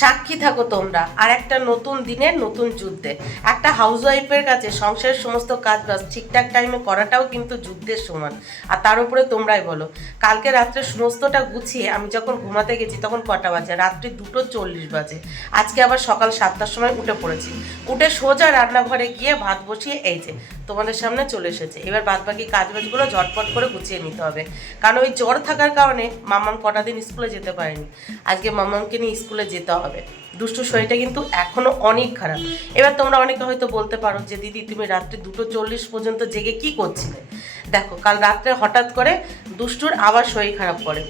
সাক্ষী থাকো তোমরা আর একটা নতুন দিনের নতুন যুদ্ধে। একটা হাউসওয়াইফের কাছে সংসারের সমস্ত কাজ বাজ ঠিকঠাক টাইমে করাটাও কিন্তু যুদ্ধের সমান। আর তার উপরে তোমরাই বলো, কালকে রাত্রে সমস্তটা গুছিয়ে আমি যখন ঘুমাতে গেছি তখন কটা বাজে? রাত্রি 2:40 বাজে। আজকে আবার সকাল 7টার সময় উঠে পড়েছি। উঠে সোজা রান্নাঘরে গিয়ে ভাত বসিয়ে এই যে তোমাদের সামনে চলে এসেছে। এবার বাদবাকি কাজবাজগুলো ঝটপট করে গুছিয়ে নিতে হবে, কারণ ওই জ্বর থাকার কারণে মামাম কটা দিন স্কুলে যেতে পারেনি। আজকে মামামকে নিয়ে স্কুলে যেতে হবে। দুষ্টু শরীরটা কিন্তু এখনো অনেক খারাপ। এবার তোমরা অনেকে হয়তো বলতে পারো যে দিদি তুমি রাত্রি 2:40 পর্যন্ত জেগে কি করছিলে? দেখো, কাল রাত্রে হঠাৎ করে দুষ্টুর আবার শরীর খারাপ করে।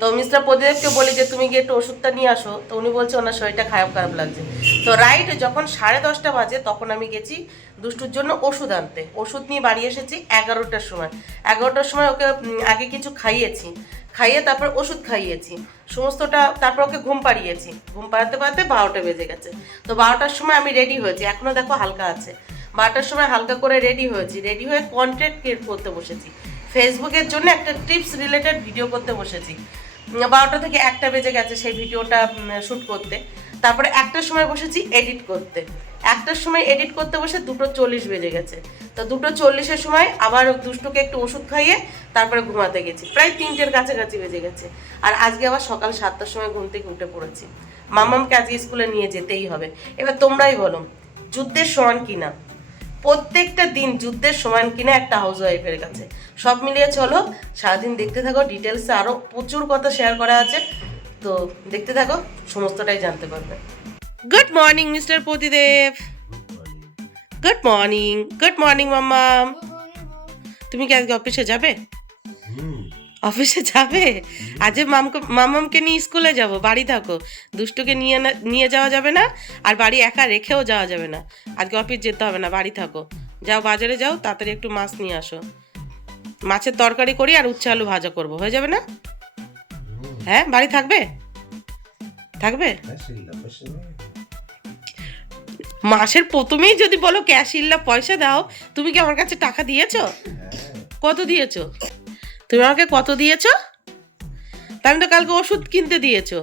তো মিস্টার প্রদীপকে বলি যে তুমি গিয়ে একটু ওষুধটা নিয়ে আসো। তো উনি বলছে ওনার শরীরটা খারাপ লাগছে। তো রাইট যখন 10:30 বাজে তখন আমি গেছি দুষ্টুর জন্য ওষুধ আনতে। ওষুধ নিয়ে বাড়ি এসেছি 11টার সময়। 11টার সময় ওকে আগে কিছু খাইয়েছি, খাইয়ে তারপর ওষুধ খাইয়েছি সমস্তটা, তারপর ওকে ঘুম পাড়িয়েছি। ঘুম পাড়াতে পাড়াতে 12টা বেজে গেছে। তো 12টার সময় আমি রেডি হয়েছি, এখনও দেখো হালকা আছে। 12টার সময় হালকা করে রেডি হয়েছি, রেডি হয়ে কন্টেন্ট ক্রিয়েট করতে বসেছি। ফেসবুকের জন্য একটা টিপস রিলেটেড ভিডিও করতে বসেছি। 12টা থেকে 1টা বেজে গেছে সেই ভিডিওটা শ্যুট করতে। তারপরে 1টার সময় বসেছি এডিট করতে। 1টার সময় এডিট করতে বসে 2:40 বেজে গেছে। তো 2:40-এর সময় আবার দুষ্টুকে একটু ওষুধ খাইয়ে তারপরে ঘুমাতে গেছি। প্রায় 3টের কাছাকাছি বেজে গেছে। আর আজকে আবার সকাল 7টার সময় ঘুম থেকে উঠে পড়েছি। মামামকে আজকে স্কুলে নিয়ে যেতেই হবে। এবার তোমরাই বলো, যুদ্ধের সমান কিনা? প্রত্যেকটা দিন যুদ্ধের সমান কিনা একটা হাউসওয়াইফের কাছে? সব মিলিয়ে চলো, সারাদিন দেখতে থাকো। ডিটেলসে আরও প্রচুর কথা শেয়ার করা আছে, তো দেখতে থাকো, সমস্তটাই জানতে পারবে। Good morning mister Pratidev. Good morning. Good morning মাম্মাম। তুমি কি আজকে অফিসে যাবে? অফিসে যাবে? আজ মামামকে নিয়ে স্কুলে যাব। বাড়ি থাকো, দুষ্টুকে নিয়ে যাওয়া যাবে না, আর বাড়ি একা রেখেও যাওয়া যাবে না। আজকে অফিস যেতে হবে না, বাড়ি থাকো। যাও বাজারে যাও, তাড়াতাড়ি একটু মাছ নিয়ে আসো। মাছের তরকারি করি আর উচ্ছে আলু ভাজা করবো, হয়ে যাবে না? হ্যাঁ, বাড়ি থাকবে? থাকবে? মাসের প্রথমেই যদি বলো ক্যাশ ইল্লা পয়সা দাও, তুমি কি আমার কাছে টাকা দিয়েছো? কত দিয়েছো? তুমি আমাকে কত দিয়েছো? তা আমি তো কালকে ওষুধ কিনতে দিয়েছো।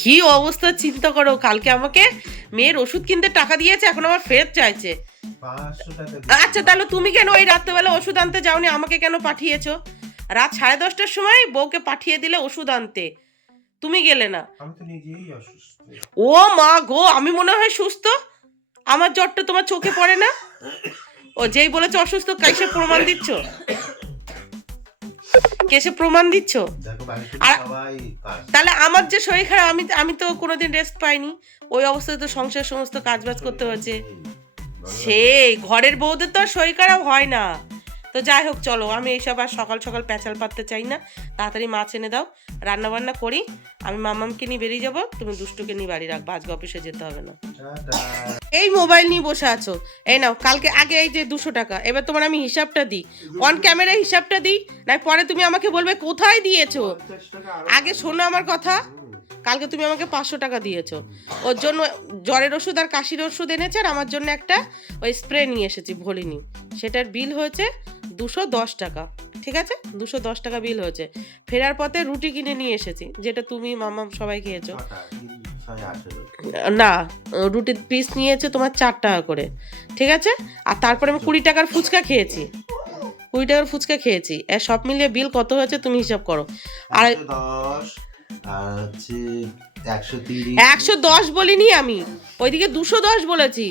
কি অবস্থা চিন্তা করো, কালকে আমাকে মেয়ের ওষুধ কিনতে টাকা দিয়েছে, এখন আবার ফেরত চাইছে। আচ্ছা, তাহলে তুমি কেন ওই রাত্রেবেলা ওষুধ আনতে যাওনি? আমাকে কেন পাঠিয়েছো? রাত 10:30টার সময় বউকে পাঠিয়ে দিলে ওষুধ আনতে, তুমি গেলে না। ও মা গো, আমি মনে হয় সুস্থ? আমার জ্বরটা তোমার চোখে পড়ে না? ও যেই বলেছে অসুস্থ, কেসে প্রমাণ দিচ্ছ? কেসে প্রমাণ দিচ্ছ? আর তাহলে আমার যে শরীর খারাপ, আমি তো কোনোদিন রেস্ট পাইনি। ওই অবস্থায় তো সংসার সমস্ত কাজবাজ করতে হয়েছে। সেই ঘরের বউদের তো আর শরীর খারাপ হয় না। তো যাই হোক, চলো, আমি এইসব আর সকাল সকাল প্যাচাল পাততে চাই না। তাড়াতাড়ি মাছ এনে দাও, রান্না বান্না করি। আমি মামামকে নিয়ে বেরিয়ে যাবো, তুমি দুষ্টুকে নিয়ে বাড়ি রাখবো। আজকে অফিসে যেতে হবে না। এই মোবাইল নিয়ে বসে আছো, এই নাও। কালকে আগে এই যে 200 টাকা, এবার তোমার আমি হিসাবটা দিই, অন ক্যামেরা হিসাবটা দিই, না পরে তুমি আমাকে বলবে কোথায় দিয়েছো। আগে শোনো আমার কথা। কালকে তুমি আমাকে 500 টাকা দিয়েছো, ওর জন্য জ্বরের ওষুধ আর কাশির ওষুধ এনেছে, আর আমার জন্য একটা ওই স্প্রে নিয়ে এসেছি ভলিনি, সেটার বিল হয়েছে 210 টাকা। ঠিক আছে, 210 টাকা বিল হয়েছে। ফেরার পথে রুটি কিনে নিয়ে এসেছি, যেটা তুমি মামাম সবাই খেয়েছো। না, রুটির পিস নিয়েছে তোমার 4 টাকা করে। ঠিক আছে, আর তারপরে আমি 20 টাকার ফুচকা খেয়েছি। 20 টাকার ফুচকা খেয়েছি। এর সব মিলিয়ে বিল কত হয়েছে তুমি হিসাব করো। আর 110 বলিনি আমি, ওইদিকে 210 বলেছি।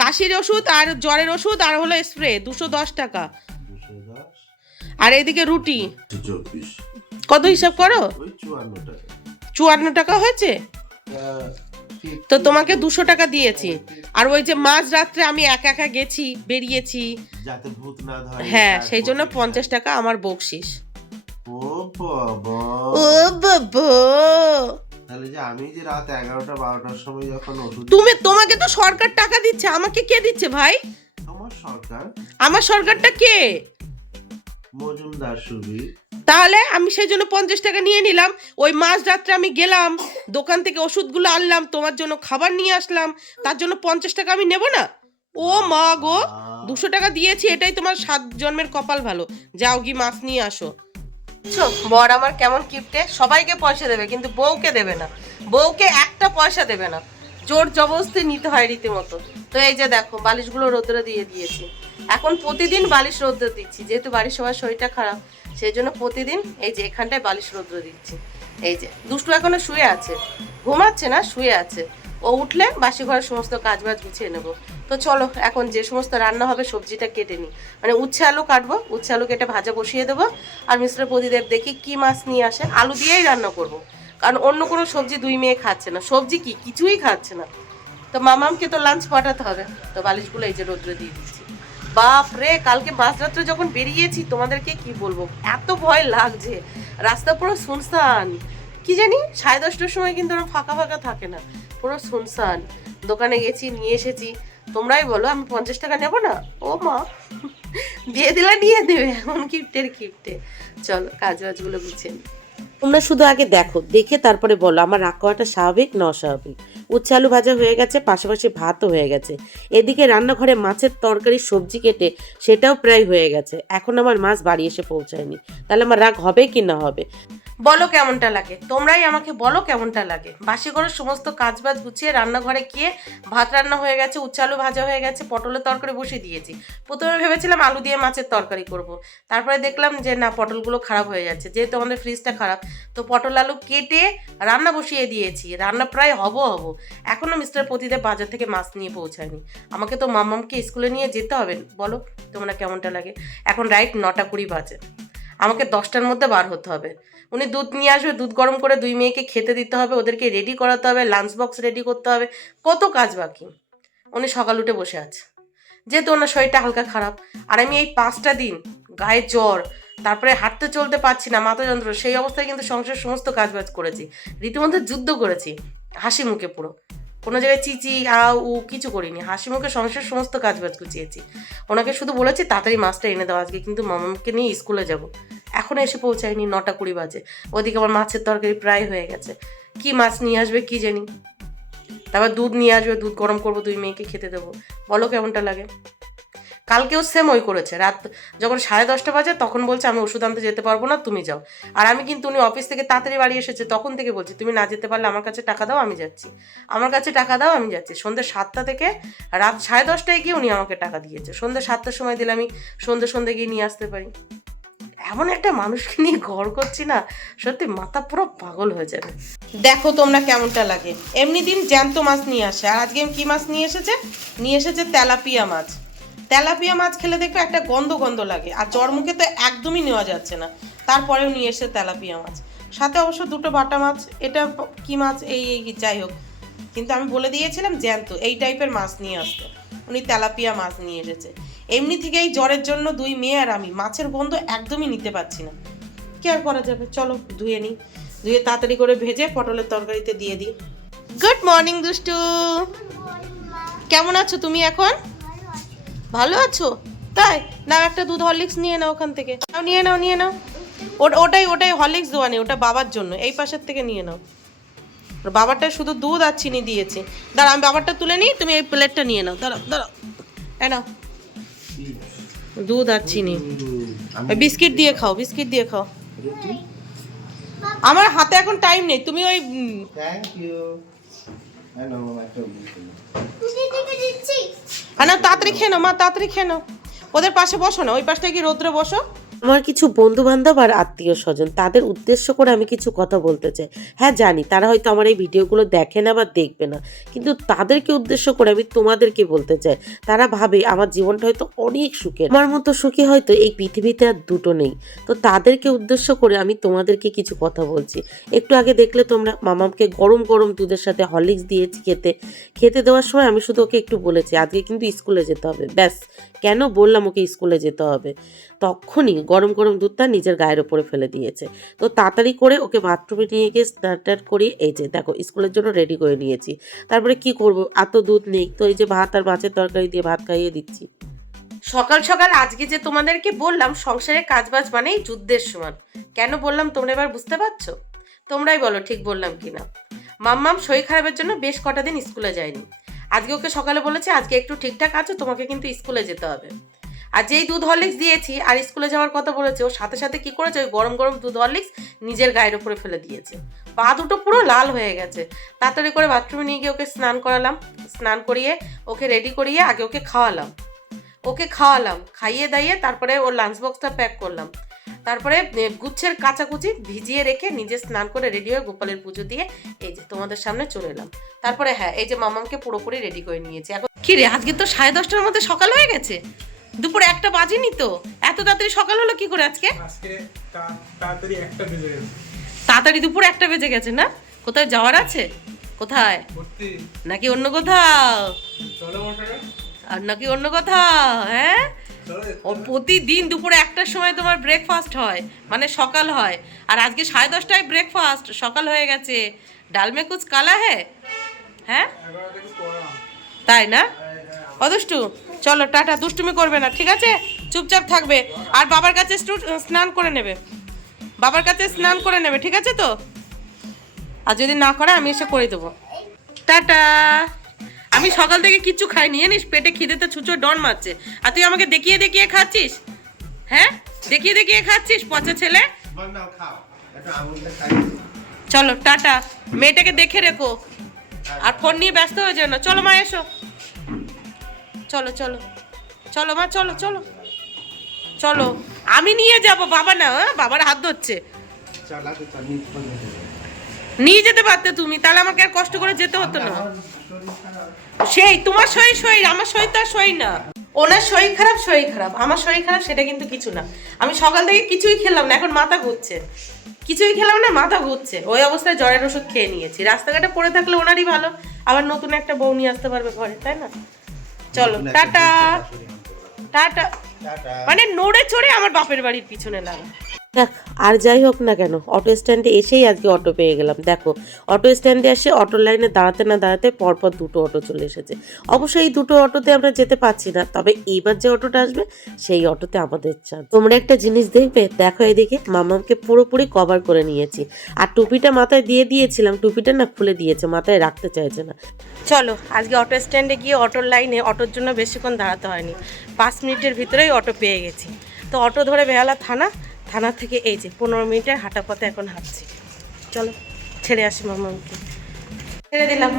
কাশির ওষুধ আর জ্বরের ওষুধ আর হলো স্প্রে 210 টাকা। আর এইদিকে রুটি কত হিসাব করো? 54 টাকা হয়েছে। তো তোমাকে 200 টাকা দিয়েছি। আর ওই যে মাঝ রাত্রে আমি একা একা গেছি, বেরিয়েছি, যাতে ভূত না ধরে, হ্যাঁ, সেই জন্য 50 টাকা আমার বকশিস। ও বাবা, ও বাবা, তাহলে যে আমি যে রাত 11টা-12টার সময় যখন ওষুধ, তোমাকে তো সরকার টাকা দিচ্ছে, আমাকে কে দিচ্ছে ভাই? আমার সরকার। আমার সরকারটা কে? মজুমদার সুবীর। তাহলে আমি সেই জন্য 50 টাকা নিয়ে নিলাম। ওই মাঝ রাত্রে আমি গেলাম দোকান থেকে, ওষুধগুলো আনলাম, তোমার জন্য খাবার নিয়ে আসলাম, তার জন্য 50 টাকা আমি নেব না? ও মা গো, 200 টাকা দিয়েছি, এটাই তোমার 7 জন্মের কপাল ভালো। যাও গিয়ে মাছ নিয়ে আসো। বর আমার কেমন কিপটে, সবাইকে পয়সা দেবে কিন্তু বউকে দেবে না, বউকে একটা পয়সা দেবে না, জোর জবরদস্তি নিতে হয় রীতিমতো। তো এই যে দেখো বালিশগুলো রোদ্রে দিয়ে দিয়েছি, এখন প্রতিদিন বালিশ রোদ্রে দিচ্ছি, যেহেতু বাড়ির সবার শরীরটা খারাপ সেই জন্য প্রতিদিন এই যে এখানটায় বালিশ রোদ্রে দিচ্ছি। এই যে দুষ্টু এখনো শুয়ে আছে, ঘুমাচ্ছে না, শুয়ে আছে। ও উঠলে বাসি ঘরের সমস্ত কাজ বাজ গুছিয়ে নেবো। তো চলো এখন যে সমস্ত রান্না হবে সবজিটা কেটে নিই, মানে উচ্ছে আলু কাটবো, উচ্ছে আলু কেটে ভাজা বসিয়ে দেবো। আর মিস্টার প্রদীপ দেখি কি মাছ নিয়ে আসে, আলু দিয়েই রান্না করব, কারণ অন্য কোনো সবজি দুই মেয়ে খাচ্ছে না, সবজি কি কিছুই খাচ্ছে না। তো মামামকে তো লাঞ্চ পাঠাতে হবে। তো বালিশগুলো এই যে রোদ্রে দিয়ে দিচ্ছি। বাপ রে, কালকে মাঝরাত্রে যখন বেরিয়েছি তোমাদেরকে কি বলবো, এত ভয় লাগছে, রাস্তা পুরো শুনশান। কি জানি 10:30টার সময় কিন্তু ওরা ফাঁকা ফাঁকা থাকে না, পুরো শুনশান। দোকানে গেছি, নিয়ে এসেছি। তোমরাই বলো আমি 50 টাকা নেবো না? ও মা, দিয়ে দিলে নিয়ে দেবে, এমন কিপ্টের কিপ্টে। চলো কাজ বাজগুলো গুছিয়ে নিই। তোমরা শুধু আগে দেখো, দেখে তারপরে বলো আমার রাগ করাটা স্বাভাবিক না অস্বাভাবিক। উচ্ছে আলু ভাজা হয়ে গেছে, পাশাপাশি ভাতও হয়ে গেছে। এদিকে রান্নাঘরে মাছের তরকারি সবজি কেটে সেটাও প্রায় হয়ে গেছে। এখন আমার মাছ বাড়ি এসে পৌঁছায়নি, তাহলে আমার রাগ হবে কি না হবে? বলো কেমনটা লাগে, তোমরাই আমাকে বলো কেমনটা লাগে। বাসি ঘরের সমস্ত কাজ বাজ গুছিয়ে রান্নাঘরে গিয়ে ভাত রান্না হয়ে গেছে, উচ্ছে আলু ভাজা হয়ে গেছে, পটলের তরকারি বসিয়ে দিয়েছি। প্রথমে ভেবেছিলাম আলু দিয়ে মাছের তরকারি করব, তারপরে দেখলাম যে না, পটলগুলো খারাপ হয়ে যাচ্ছে, যেহেতু আমাদের ফ্রিজটা খারাপ। তো পটল আলু কেটে রান্না বসিয়ে দিয়েছি, রান্না প্রায় হব। এখনও মিস্টার প্রতিদেব বাজার থেকে মাছ নিয়ে পৌঁছায়নি। আমাকে তো মাম্মামকে স্কুলে নিয়ে যেতে হবে। বলো তোমরা কেমনটা লাগে। এখন রাইট 9:20 বাজে, আমাকে 10টার মধ্যে বার হতে হবে। উনি দুধ নিয়ে আসবে, দুধ গরম করে দুই মেয়েকে খেতে দিতে হবে, ওদেরকে রেডি করাতে হবে, লাঞ্চ বক্স রেডি করতে হবে, কত কাজ বাকি। উনি সকাল উঠে বসে আছে, যেহেতু ওনার শরীরটা হালকা খারাপ। আর আমি এই 5টা দিন গায়ে জ্বর, তারপরে হাঁটতে চলতে পারছি না, মাথা যন্ত্র, সেই অবস্থায় কিন্তু সংসারের সমস্ত কাজ বাজ করেছি, রীতিমতো যুদ্ধ করেছি, হাসি মুখে পুরো, কোনো জায়গায় চিচি উ কিছু করিনি, হাসি মুখে সংসারের সমস্ত কাজ বাজ গুছিয়েছি। ওনাকে শুধু বলেছি তাড়াতাড়ি মাছটা এনে দাও, আজকে কিন্তু মামাকে নিয়ে স্কুলে যাব। এখনও এসে পৌঁছায়নি, 9:20 বাজে। ওদিকে আমার মাছের তরকারি প্রায় হয়ে গেছে, কি মাছ নিয়ে আসবে কি জানি। তারপর দুধ নিয়ে আসবে, দুধ গরম করবো, দুই মেয়েকে খেতে দেবো। বলো কেমনটা লাগে। কালকেও সেম ওই করেছে, রাত যখন 10:30 বাজে তখন বলছে আমি ওষুধ আনতে যেতে পারবো না, তুমি যাও। আর আমি কিন্তু উনি অফিস থেকে তাড়াতাড়ি বাড়ি এসেছে তখন থেকে বলছি তুমি না যেতে পারলে আমার কাছে টাকা দাও আমি যাচ্ছি, আমার কাছে টাকা দাও আমি যাচ্ছি। সন্ধ্যে 7টা থেকে রাত 10:30টায় গিয়ে উনি আমাকে টাকা দিয়েছে। সন্ধ্যে 7টার সময় দিলে আমি সন্ধ্যে গিয়ে নিয়ে আসতে পারি। এমন একটা মানুষকে নিয়ে ঘর করছি না, সত্যি মাথা পুরো পাগল হয়ে যাবে। দেখো তোমরা কেমনটা লাগে। এমনি দিন জ্যান্ত মাছ নিয়ে আসে, আর আজকে কি মাছ নিয়ে এসেছে তেলাপিয়া মাছ। তেলাপিয়া মাছ খেলে দেখবে একটা গন্ধ লাগে, আর জ্বর মুখে তো একদমই নেওয়া যাচ্ছে না। তারপরেও নিয়ে এসে তেলাপিয়া মাছ, সাথে অবশ্য 2টো বাটা মাছ। এটা কি মাছ এই যাই হোক, কিন্তু আমি বলে দিয়েছিলাম জ্যান্ত এই টাইপের মাছ নিয়ে আসতে, উনি তেলাপিয়া মাছ নিয়ে এসেছে। এমনি থেকেই জ্বরের জন্য দুই মেয়ে আর আমি মাছের গন্ধ একদমই নিতে পারছি না, কি আর করা যাবে। চলো ধুয়ে নিই, ধুয়ে তাড়াতাড়ি করে ভেজে পটলের তরকারিতে দিয়ে দিই। গুড মর্নিং দুষ্টু, কেমন আছো তুমি এখন? ভালো আছো? তাই না, একটা দুধ হরলিক্স নিয়ে নাও ওখান থেকে, নিয়ে নাও। ওটাই হরলিক্স দেওয়া নেই, ওটা বাবার জন্য, এই পাশের থেকে নিয়ে নাও। বাবারটা শুধু দুধ আর চিনি দিয়েছে। দাঁড়া আমি বাবারটা তুলে নিই, তুমি এই প্লেটটা নিয়ে নাও। দাঁড়াও নাও, দুধ আর চিনি। বিস্কিট দিয়ে খাও। আমার হাতে এখন টাইম নেই, তুমি ওই থ্যাংক ইউ। না তাড়াতাড়ি খেয়ে নাও মা, তাড়াতাড়ি খেয়ে নাও। ওদের পাশে বসো না, ওই পাশটায় কি রোদ্রে বসো। আমার কিছু বন্ধু বান্ধব আর আত্মীয় স্বজন, তাদের উদ্দেশ্য করে আমি কিছু কথা বলতে চাই। হ্যাঁ জানি তারা হয়তো আমার এই ভিডিওগুলো দেখে না বা দেখবে না, কিন্তু তাদেরকে উদ্দেশ্য করে আমি তোমাদেরকে বলতে চাই। তারা ভাবে আমার জীবনটা হয়তো অনেক সুখের, আমার মতো সুখী হয়তো এই পৃথিবীতে আর দুটো নেই। তো তাদেরকে উদ্দেশ্য করে আমি তোমাদেরকে কিছু কথা বলছি। একটু আগে দেখলে তোমরা মামামকে গরম দুধের সাথে হরলিক্স দিয়েছি খেতে দেওয়ার সময় আমি শুধু ওকে একটু বলেছি আজকে কিন্তু স্কুলে যেতে হবে, ব্যাস। কেন বললাম ওকে স্কুলে যেতে হবে, তখনই গরম দুধটা নিজের গায়ের ওপরে ফেলে দিয়েছে। তো তাড়াতাড়ি করে ওকে বাথরুমে নিয়ে গিয়ে স্নান করিয়ে এই যে দেখো স্কুলের জন্য রেডি করে নিয়েছি। তারপরে কি করব, এত দুধ নেই, তো এই যে ভাত আর মাছের তরকারি দিয়ে ভাত খাইয়ে দিচ্ছি। সকাল আজকে যে তোমাদেরকে বললাম সংসারে কাজবাজ মানেই যুদ্ধের সমান, কেন বললাম তোমরা এবার বুঝতে পারছো? তোমরাই বলো ঠিক বললাম কিনা। মাম্মাম শরীর খারাপের জন্য বেশ কটা দিন স্কুলে যায়নি। আজকে ওকে সকালে বলেছে আজকে একটু ঠিকঠাক আছো, তোমাকে কিন্তু স্কুলে যেতে হবে। আর যেই দুধ হরলিক্স দিয়েছি আর স্কুলে যাওয়ার কথা বলেছে, ওর সাথে সাথে কি করেছে, ওই গরম গরম দুধ হরলিক্স নিজের গায়ের উপরে ফেলে দিয়েছে। পা দুটো পুরো লাল হয়ে গেছে। তাড়াতাড়ি করে বাথরুমে নিয়ে গিয়ে ওকে স্নান করালাম, স্নান করিয়ে ওকে রেডি করিয়ে আগে ওকে খাওয়ালাম, খাইয়ে দাইয়ে তারপরে ওর লাঞ্চ বক্সটা প্যাক করলাম, তারপরে গুচ্ছের কাচাকুচি ভিজিয়ে রেখে নিজে স্নান করে রেডি হয়ে গোপালের পুজো দিয়ে এই যে তোমাদের সামনে চলে এলাম। তারপরে হ্যাঁ, এই যে মামামকে পুরোপুরি রেডি করে নিয়েছি। এখন কি রে, আজকে তো 10:30টার মধ্যে সকাল হয়ে গেছে, দুপুরে 1টা বাজেনি তো, এত তাড়াতাড়ি সকাল হলো কি করে আজকে? তাড়াতাড়ি 1টা বেজে গেছে। তাড়াতাড়ি দুপুরে 1টা বেজে গেছে না? কোথায় যাওয়ার আছে? কোথায়? নাকি অন্য কোথাও? আর নাকি অন্য কোথাও? হ্যাঁ, ও প্রতিদিন দুপুরে 1টার সময় তোমার ব্রেকফাস্ট হয়, মানে সকাল হয়, আর আজকে 10:30টায় ব্রেকফাস্ট, সকাল হয়ে গেছে। ডাল মে কুছ কালা হ্যাঁ, তাই না? অদুষ্টু, চলো টাটা, দুষ্টুমি করবে না, ঠিক আছে? চুপচাপ থাকবে, আর বাবার কাছে স্নান করে নেবে, বাবার কাছে স্নান করে নেবে, ঠিক আছে তো? আর যদি না করে আমি এসে করে দেবো। টাটা। আমি সকাল থেকে কিচ্ছু খাইনি জানিস, পেটে খিদেতে ছুঁচো ডন মারছে, আর তুই আমাকে দেখিয়ে দেখিয়ে খাচ্ছিস। হ্যাঁ, দেখিয়ে দেখিয়ে খাচ্ছিস, পচা ছেলে। চলো টাটা, মেয়েটাকে দেখে রেখো, আর ফোন নিয়ে ব্যস্ত হয়ে যেও না। চলো মা, এসো, চলো চলো চলো মা, চলো চলো চলো, আমি নিয়ে যাব, বাবা না, বাবার হাত ধরছে। নিয়ে যেতে পারতে তুমি, তাহলে আমাকে আর কষ্ট করে যেতে হতো না। সেই তোমার শরীর, আমার শরীর তো আর শরীর না। ওনার শরীর খারাপ, আমার শরীর খারাপ সেটা কিন্তু কিছু না। আমি সকাল থেকে কিছুই খেলাম না, এখন মাথা ঘুরছে, কিছুই খেলাম না, মাথা ঘুরছে। ওই অবস্থায় জ্বরের ওষুধ খেয়ে নিয়েছি। রাস্তাঘাটে পড়ে থাকলে ওনারই ভালো, আবার নতুন একটা বউ নিয়ে আসতে পারবে ঘরে, তাই না? চলো টাটা টাটা, মানে নড়ে চড়ে আমার বাপের বাড়ির পিছনে লাগা। দেখ, আর যাই হোক না কেন, অটো স্ট্যান্ডে এসেই আজকে অটো পেয়ে গেলাম। দেখো, অটো স্ট্যান্ডে এসে অটোর লাইনে দাঁড়াতে না দাঁড়াতে পরপর 2টো অটো চলে এসেছে। অবশ্যই এই 2টো অটোতে আমরা যেতে পারছি না, তবে এইবার যে অটোটা আসবে সেই অটোতে আমাদের চান। তোমরা একটা জিনিস দেখবে, দেখো এদিকে মামামকে পুরোপুরি কভার করে নিয়েছি, আর টুপিটা মাথায় দিয়ে দিয়েছিলাম, টুপিটা না খুলে দিয়েছে, মাথায় রাখতে চাইছে না। চলো, আজকে অটো স্ট্যান্ডে গিয়ে অটোর লাইনে অটোর জন্য বেশিক্ষণ দাঁড়াতে হয়নি, 5 মিনিটের ভিতরেই অটো পেয়ে গেছি। তো অটো ধরে বেহালা থানা থেকে এই যে 15 মিনিটের হাঁটা পথে এখন হাঁটছি। চলো ছেড়ে আসি মামামকে, ছেড়ে দিলাম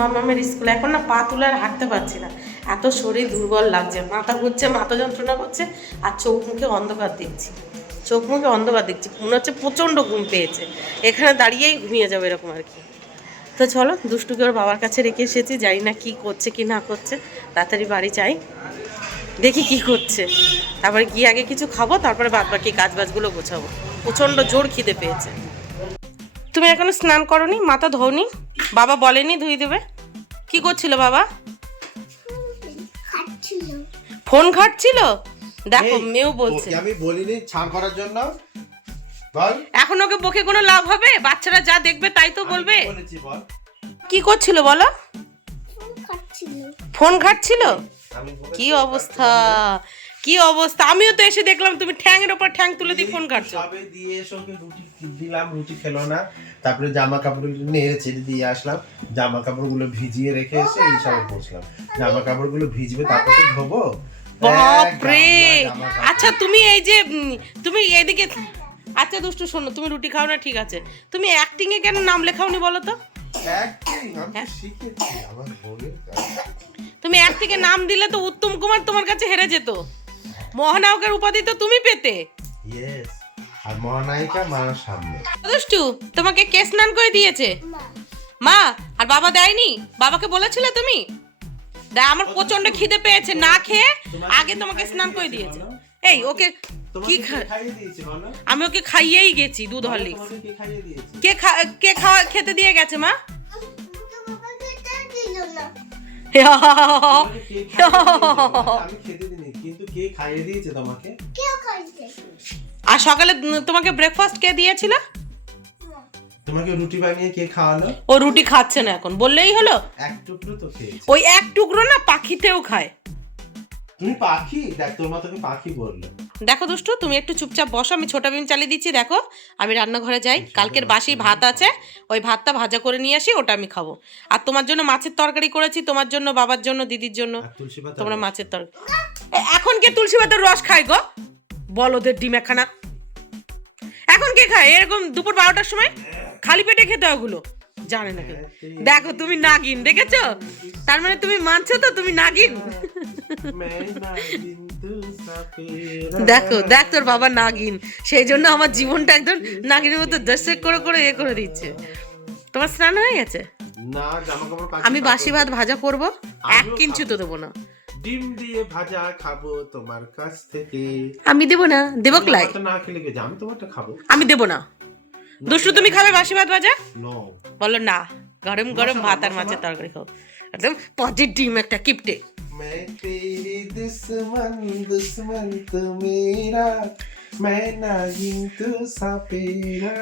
মামামের স্কুলে। এখন না পা তুলে আর হাঁটতে পারছি না, এত শরীর দুর্বল লাগছে, মাথা ঘুরছে, মাথা যন্ত্রণা করছে, আর চোখ মুখে অন্ধকার দেখছি, মনে হচ্ছে প্রচণ্ড ঘুম পেয়েছে, এখানে দাঁড়িয়েই ঘুমিয়ে যাবে এরকম আর কি। তো চলো, দুষ্টুকে ওর বাবার কাছে রেখে এসেছি, জানি না কি করছে কি না করছে, তাড়াতাড়ি বাড়ি যাই, দেখি কি করছে, তারপরে গিয়ে আগে কিছু খাবো, তারপরে বাদবাকি কাজবাজগুলো গোছাবো। প্রচণ্ড জোর খিদে পেয়েছে। তুমি এখনো স্নান করনি, মাথা ধোনি? বাবা বলেনি ধুয়ে দেবে? কি করছিল বাবা? ফোন ঘাটছিল। দেখো, মেয়েও বলছে। আমি বলিনি ছাড় করার জন্য, বল। এখন ওকে বকে কোনো লাভ হবে? বাচ্চারা যা দেখবে তাই তো বলবে। বলেছি, বল। কি করছিল বলো? ফোন ঘাটছিল। কি অবস্থা, আমিও তো এসে দেখলাম তুমি ঠ্যাংয়ের ওপর ঠ্যাং তুলে দিয়ে ফোন ঘাটছো। সবে দিয়ে এসে ওকে রুটি দিলাম, রুটি খেলো না, তারপরে জামা কাপড়গুলো নিয়ে ছেড়ে দিয়ে আসলাম, জামা কাপড়গুলো ভিজিয়ে রেখে এসে এই সবে বসলাম। জামা কাপড়গুলো ভিজবে, তারপরে ধোবো। বাপরে, আচ্ছা তুমি এই যে তুমি এদিকে, আচ্ছা দুষ্টু শোনো, তুমি রুটি খাও না ঠিক আছে, তুমি অ্যাক্টিং এ কেন নাম লেখাওনি বলো তো? তুমি অ্যাক্টিং এ নাম দিলে তো উত্তম কুমার তোমার কাছে হেরে যেত, মহানায়কের উপাধি তো তুমি পেতে। ইয়েস, আর মহানায়িকা মার সামনে। দুষ্টু, তোমাকে কে স্নান করে দিয়েছে? মা। আর বাবা দেয়নি? বাবাকে বলেছিলে তুমি? আমার প্রচন্ড খিদে পেয়েছে, না খেয়ে আগে তোমাকে স্নান করে দিয়েছে। এই ওকে কি খাইয়ে দিয়েছে বলো? আমি ওকে খাইয়েই গেছি দুধ হরলিক্স। কে খাইয়ে দিয়েছে? কে খেতে দিয়ে গেছে মা? আমি খেতে দিইনি, কিন্তু কে খাইয়ে দিয়েছে তোমাকে? আর সকালে তোমাকে ব্রেকফাস্ট কে দিয়েছিল? তোমাকে রুটি বানিয়ে কে খাওয়ালো? ও রুটি খাচ্ছে না এখন, বললেই হলো। এক টুকরো তো খেয়েছে। ওই এক টুকরো না পাখিতেও খায়। তুমি পাখি? দেখ, তোর মা তোকে পাখি বললো। দেখো দুষ্টু, তুমি একটু চুপচাপ বসো, আমি ছোটা বিম চালিয়ে দিচ্ছি। দেখো আমি রান্নাঘরে যাই, কালকের বাসি ভাত আছে, ওই ভাতটা ভাজা করে নিয়ে আসি, ওটা আমি খাবো। আর তোমার জন্য মাছের তরকারি করেছি, তোমার জন্য, বাবার জন্য, দিদির জন্য। আর তুলসী পাতা তোমরা মাছের তরকারি এখন কে তুলসী পাতার রস খায় গো? বলদের ডিম একখানা। এখন কে খায় এরকম দুপুর 12টার সময়? খালি পেটে খেতে হয় ওগুলো, জানে না কেউ। দেখো তুমি নাগিন, দেখেছো? তার মানে তুমি মানছো তো তুমি নাগিন? দেখো দেখ, তোর বাবা নাগিন, সেই জন্য আমার জীবনটা একদম নাগিনের মতো দশেক করে করে এ করে দিচ্ছে। তোমার স্নান হয়ে গেছে? না, জামা কাপড় আমি বাসি ভাত ভাজা করব, এক কিঞ্চু তো দেবো না। ডিম দিয়ে ভাজা খাবো তোমার কাছ থেকে। আমি দেবো না, দেবো ক্লাই? আমারটা না খেলে গেছে, আমি তোমারটা খাবো। আমি দেবো না। দুষ্টু তুমি খাবে বাসি ভাত ভাজা? নো। বলো না, গরম গরম ভাত আর মাছের তরকারি খাও, একদম পজিটিভ ডিম একটা কিপটে। मैं तेरी दुश्मन दुश्मन तू मेरा मैं नागिन तू सपेरा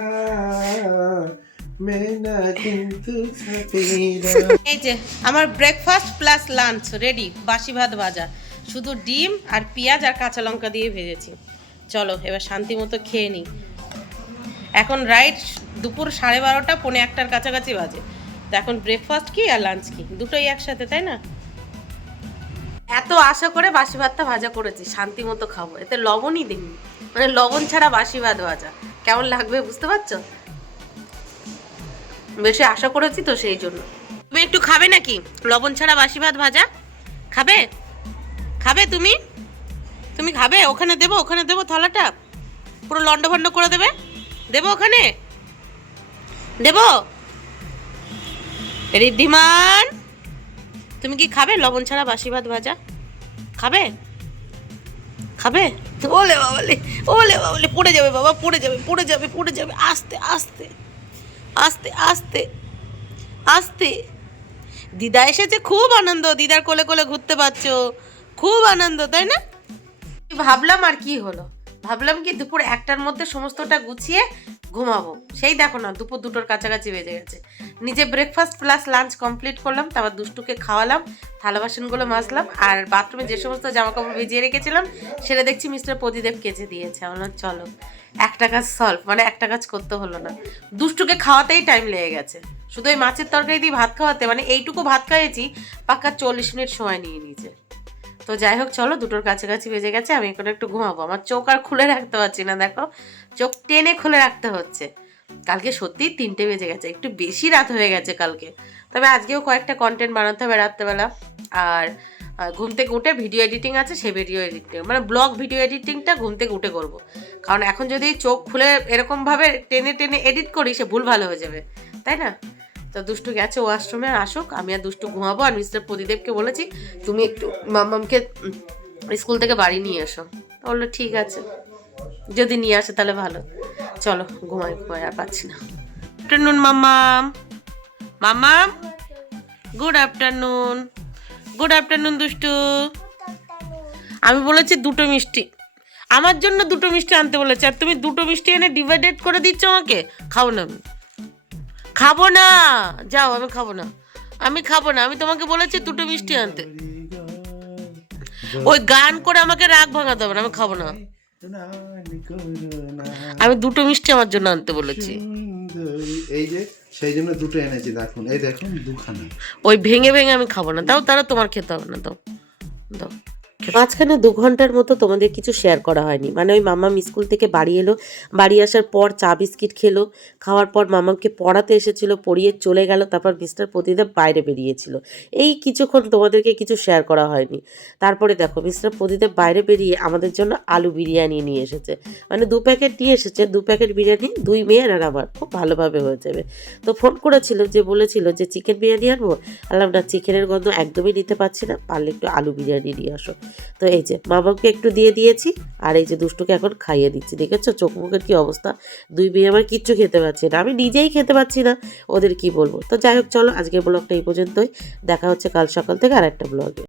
मैं नागिन तू सपेरा। এই যে আমার ব্রেকফাস্ট প্লাস লাঞ্চ রেডি, বাসি ভাত ভাজা, শুধু ডিম আর পেঁয়াজ আর কাঁচা লঙ্কা দিয়ে ভেজেছি। চলো এবার শান্তি মতো খেয়ে নিই। এখন রাইট দুপুর 12:30 পৌনে 1টার কাছাকাছি বাজে। তো এখন ব্রেকফাস্ট কি আর লাঞ্চ কি দুটোই একসাথে, তাই না? এত আশা করে বাসি ভাতটা ভাজা করেছি, শান্তি মতো খাবো, এতে লবণই দিইনি, মানে লবণ ছাড়া বাসি ভাত ভাজা কেমন লাগবে বুঝতে পারছো? বেশি আশা করেছি তো সেই জন্য। তুমি একটু খাবে নাকি লবণ ছাড়া বাসি ভাত ভাজা? খাবে? খাবে তুমি? তুমি খাবে? ওখানে দেবো, ওখানে দেবো, থালাটা পুরো লন্ডভন্ড করে দেবে, দেবো ওখানে, দেবো? রিদ্ধিমান, তুমি কি খাবে লবণ ছাড়া বাসি ভাত ভাজা? খাবে? খাবে? ওলে বাবালে, ওলে বাবালে, পড়ে যাবে বাবা, পড়ে যাবে, পড়ে যাবে, পড়ে যাবে, আস্তে আস্তে আস্তে আস্তে আস্তে। দিদা এসেছে, খুব আনন্দ, দিদার কোলে কোলে ঘুরতে পারছো, খুব আনন্দ, তাই না? ভাবলাম আর কি হলো, ভাবলাম কি দুপুর 1টার মধ্যে সমস্তটা গুছিয়ে ঘুমাবো, সেই দেখো না দুপুর 2টোর কাছাকাছি বেজে গেছে। নিজে ব্রেকফাস্ট প্লাস লাঞ্চ কমপ্লিট করলাম, তারপর দুষ্টুকে খাওয়ালাম, থালা বাসনগুলো মাজলাম, আর বাথরুমে যে সমস্ত জামা কাপড় ভিজিয়ে রেখেছিলাম সেটা দেখছি মিস্টার প্রদীপ কেচে দিয়েছে। আমার চলো একটা কাজ সলভ, মানে একটা কাজ করতে হলো না, দুষ্টুকে খাওয়াতেই টাইম লেগে গেছে। শুধু ওই মাছের তরকারি দিয়ে ভাত খাওয়াতে, মানে এইটুকু ভাত খাইয়েছি, পাক্কা 40 মিনিট সময় নিয়ে নিয়েছে। তো যাই হোক চলো, 2টোর কাছাকাছি বেজে গেছে, আমি এখন একটু ঘুমাবো। আমার চোখ আর খুলে রাখতে পারছি না, দেখো চোখ টেনে খুলে রাখতে হচ্ছে। কালকে সত্যিই 3টে বেজে গেছে, একটু বেশি রাত হয়ে গেছে কালকে। তবে আজকেও কয়েকটা কন্টেন্ট বানাতে হবে রাত্রেবেলা। আর ঘুম থেকে উঠে ভিডিও এডিটিং আছে, সেই ভিডিও এডিটিং মানে ব্লগ ভিডিও এডিটিংটা ঘুম থেকে উঠে করবো। কারণ এখন যদি চোখ খুলে এরকমভাবে টেনে টেনে এডিট করি, সে ভুল ভালো হয়ে যাবে, তাই না? তো দুষ্টু গেছে ওয়াশরুমে, আসুক, আমি আর দুষ্টু ঘুমাবো। আর মিস্টার প্রদীপকে বলেছি তুমি একটু মাম্মামকে স্কুল থেকে বাড়ি নিয়ে এসো। বললো ঠিক আছে, যদি নিয়ে আসে তাহলে ভালো। চলো ঘুমাই ঘুমাই, আর পাচ্ছি না। আফটারনুন মাম্মাম, মাম্মাম গুড আফটারনুন, গুড আফটারনুন দুষ্টু। আমি বলেছি 2টো মিষ্টি, আমার জন্য 2টো মিষ্টি আনতে বলেছে, আর তুমি 2টো মিষ্টি এনে ডিভাইডেড করে দিচ্ছ আমাকে। খাও না, আমি খাবো না, যাও, আমি খাবো না, আমি খাবো না, আমি তোমাকে বলেছি 2টো মিষ্টি আনতে। ওই গান করে আমাকে রাগ ভাঙাতে হবে না, আমি খাবো না। আমি 2টো মিষ্টি আমার জন্য আনতে বলেছি। এই যে সেই জন্য 2টো এনেছি, দেখুন এই দেখুন 2খানা। ওই ভেঙে ভেঙে আমি খাবো না, তাও তারা তোমার খেতে হবে না, দাও দাও। মাঝখানে 2 ঘন্টার মতো তোমাদের কিছু শেয়ার করা হয়নি, মানে ওই মাম্মাম স্কুল থেকে বাড়ি এলো, বাড়ি আসার পর চা বিস্কিট খেলো, খাওয়ার পর মাম্মামকে পড়াতে এসেছিল, পড়িয়ে চলে গেল, তারপর মিস্টার প্রদীপ বাইরে বেরিয়েছিল, এই কিছুক্ষণ তোমাদেরকে কিছু শেয়ার করা হয়নি। তারপরে দেখো মিস্টার প্রদীপ বাইরে বেরিয়ে আমাদের জন্য আলু বিরিয়ানি নিয়ে এসেছে, মানে 2 প্যাকেট নিয়ে এসেছে, 2 প্যাকেট বিরিয়ানি 2 মেয়ের আর আমার, খুব ভালোভাবে হয়ে যাবে। তো ফোন করেছিল, যে বলেছিল যে চিকেন বিরিয়ানি আনবো, আনলাম না, চিকেনের গন্ধ একদমই নিতে পারছি না, পারলে একটু আলু বিরিয়ানি নিয়ে আসো। তো এই যে মামাকে একটু দিয়ে দিয়েছি, আর এই যে দুষ্টুকে এখন খাইয়ে দিচ্ছি। দেখেছো চোখ মুখের কি অবস্থা, 2 মেয়ে আমার কিচ্ছু খেতে পারছে না, আমি নিজেই খেতে পারছি না, ওদের কি বলবো। তো যাই হোক চলো, আজকের ব্লগটা এই পর্যন্তই, দেখা হচ্ছে কাল সকাল থেকে আর একটা ব্লগে।